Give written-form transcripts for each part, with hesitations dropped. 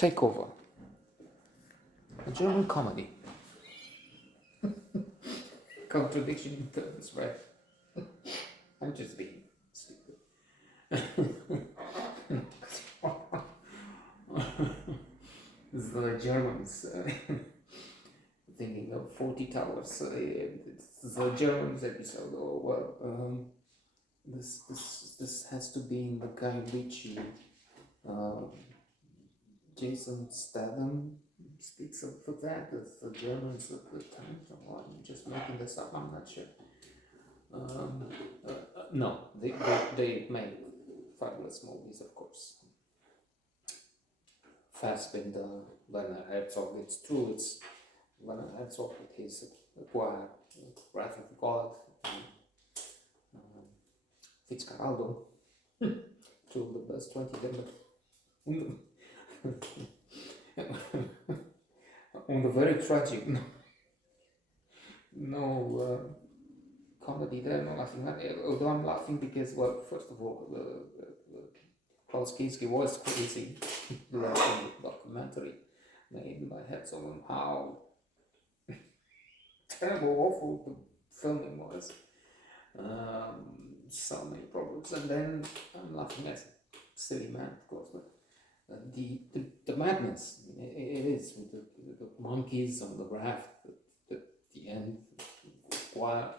Takeover, a German comedy. Contradiction in terms, right? I'm just being stupid. The Germans thinking of 40 Towers. It's the Germans episode. Oh well, this has to be in the Guy Ritchie. Jason Statham speaks of that as the Germans at the time. So I'm just making this up. I'm not sure. No, they made fabulous movies, of course. Fassbinder, Werner Herzog. It's true. It's Werner Herzog with his Wrath of God, Fitzcarraldo. Two of the best 20 them. On the very tragic, no comedy there, no laughing. Although I'm laughing because, well, first of all, Klaus Kinski was crazy. The documentary made by Herzog on how terrible, awful the filming was. So many problems, and then I'm laughing as silly man, of course, but the madness it is with the monkeys on the raft at the end. Wow,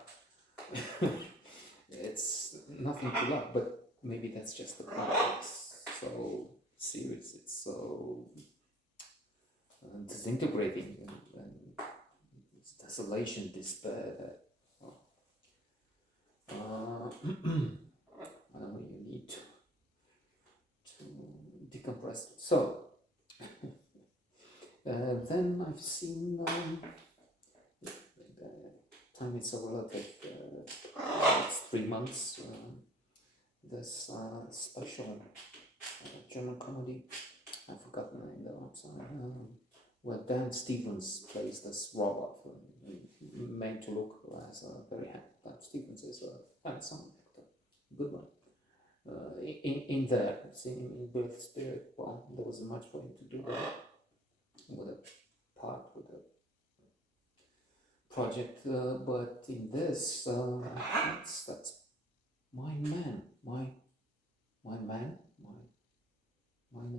it's nothing to love, but maybe that's just the point. It's so serious, it's so disintegrating, and it's desolation, despair that I don't know, you need to decompress. So then I've seen time is a relative. It's 3 months. This special German comedy. I forgot the name though. I'm sorry. Where Dan Stevens plays this robot, made to look as a very handsome. Dan Stevens is a handsome actor, good one. In there, seeing him in Birth Spirit, well, there wasn't much for him to do there with a part, with a project, but in this, that's my man, my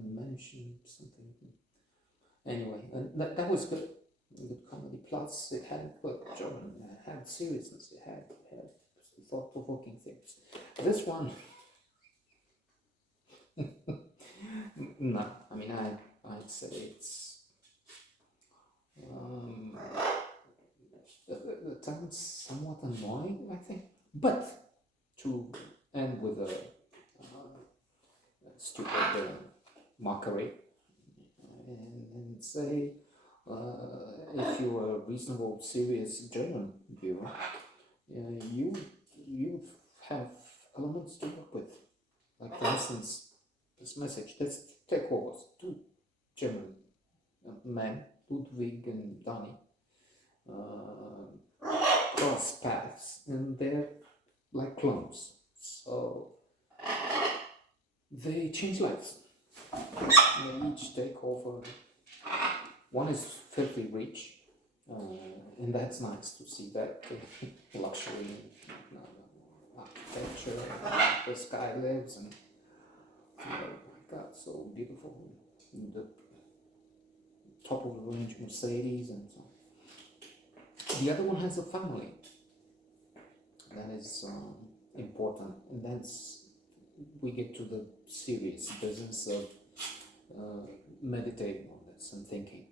mention something. Anyway, and that was good comedy. Plus, it had German, it had seriousness, it had thought-provoking things. This one, no, I mean I'd say it's the time's somewhat annoying, I think, but to end with a stupid mockery and say, if you're a reasonable, serious German viewer, you have elements to work with. Like, for instance, this message, let's take over. Two German men, Ludwig and Danny, cross paths, and they're like clones. So they change lives. They each take over. One is filthy rich, and that's nice to see that luxury, architecture, the sky lives, and oh my God, so beautiful. And the top of the range Mercedes and so on. The other one has a family. That is important, and that's we get to the serious business of meditating on this and thinking.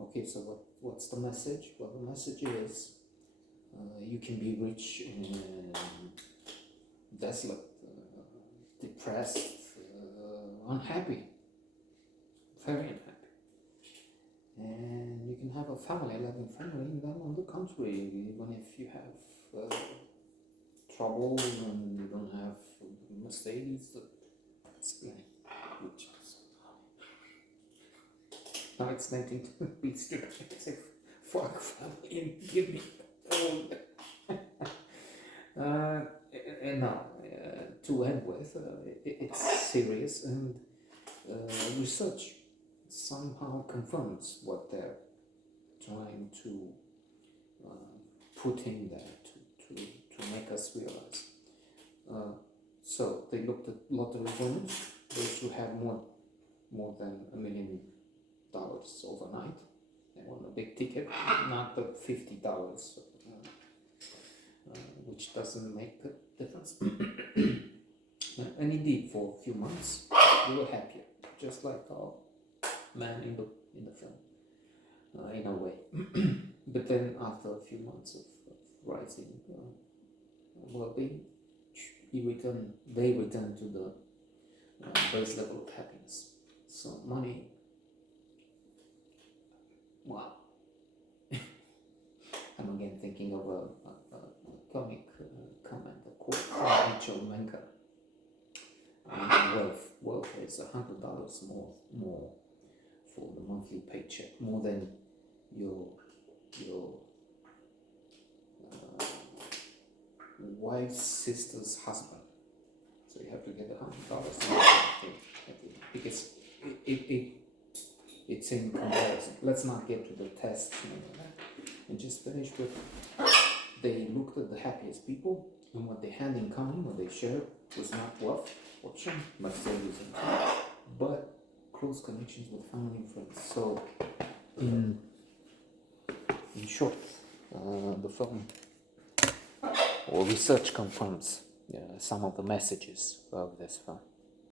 Okay, so what's the message? Well, the message is you can be rich and desolate, depressed, unhappy, very unhappy. And you can have a family, a loving family, and then on the contrary, even if you have trouble and you don't have Mercedes, which is now it's 19 to be stupid. Say, fuck family and give me gold. And now, to end with, it's serious, and research somehow confirms what they're trying to put in there to make us realize. So they looked at lottery winners, those who had more than $1 million overnight. They won a big ticket, not the $50, which doesn't make a difference. And indeed, for a few months, we were happier, just like our man in the film, in a way. But then, after a few months of rising well-being, they return to the base level of happiness. So money, wow. I'm again thinking of a comic comment, a quote from H.O. Mencken. Wealth is $100 more for the monthly paycheck, more than your wife's sister's husband. So you have to get $100 because it's in comparison. Let's not get to the test and just finish with. They looked at the happiest people, and what they had in common, what they shared, was not wealth, fortune, materialism, but close connections with family and friends. So, in short, the film or research confirms some of the messages of this film.